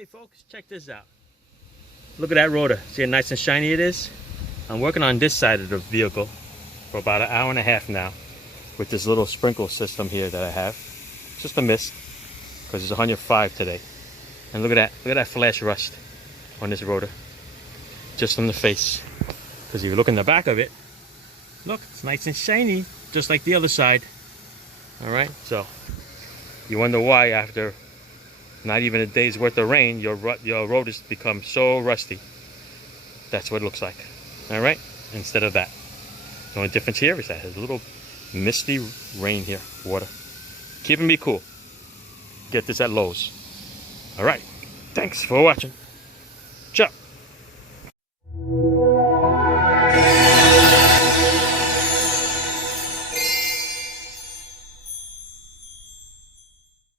Hey folks, check this out. Look at that rotor. See how nice and shiny it is? I'm working on this side of the vehicle for about an hour and a half now with this little sprinkle system here that I have. It's just a mist because it's 105 today. And look at that flash rust on this rotor. Just on the face. Because if you look in the back of it, look, it's nice and shiny, just like the other side. Alright, so you wonder why after not even a day's worth of rain, your rotors become so rusty. That's what it looks like. Alright, instead of that. The only difference here is that it has a little misty rain here, water. Keeping me cool. Get this at Lowe's. Alright, thanks for watching.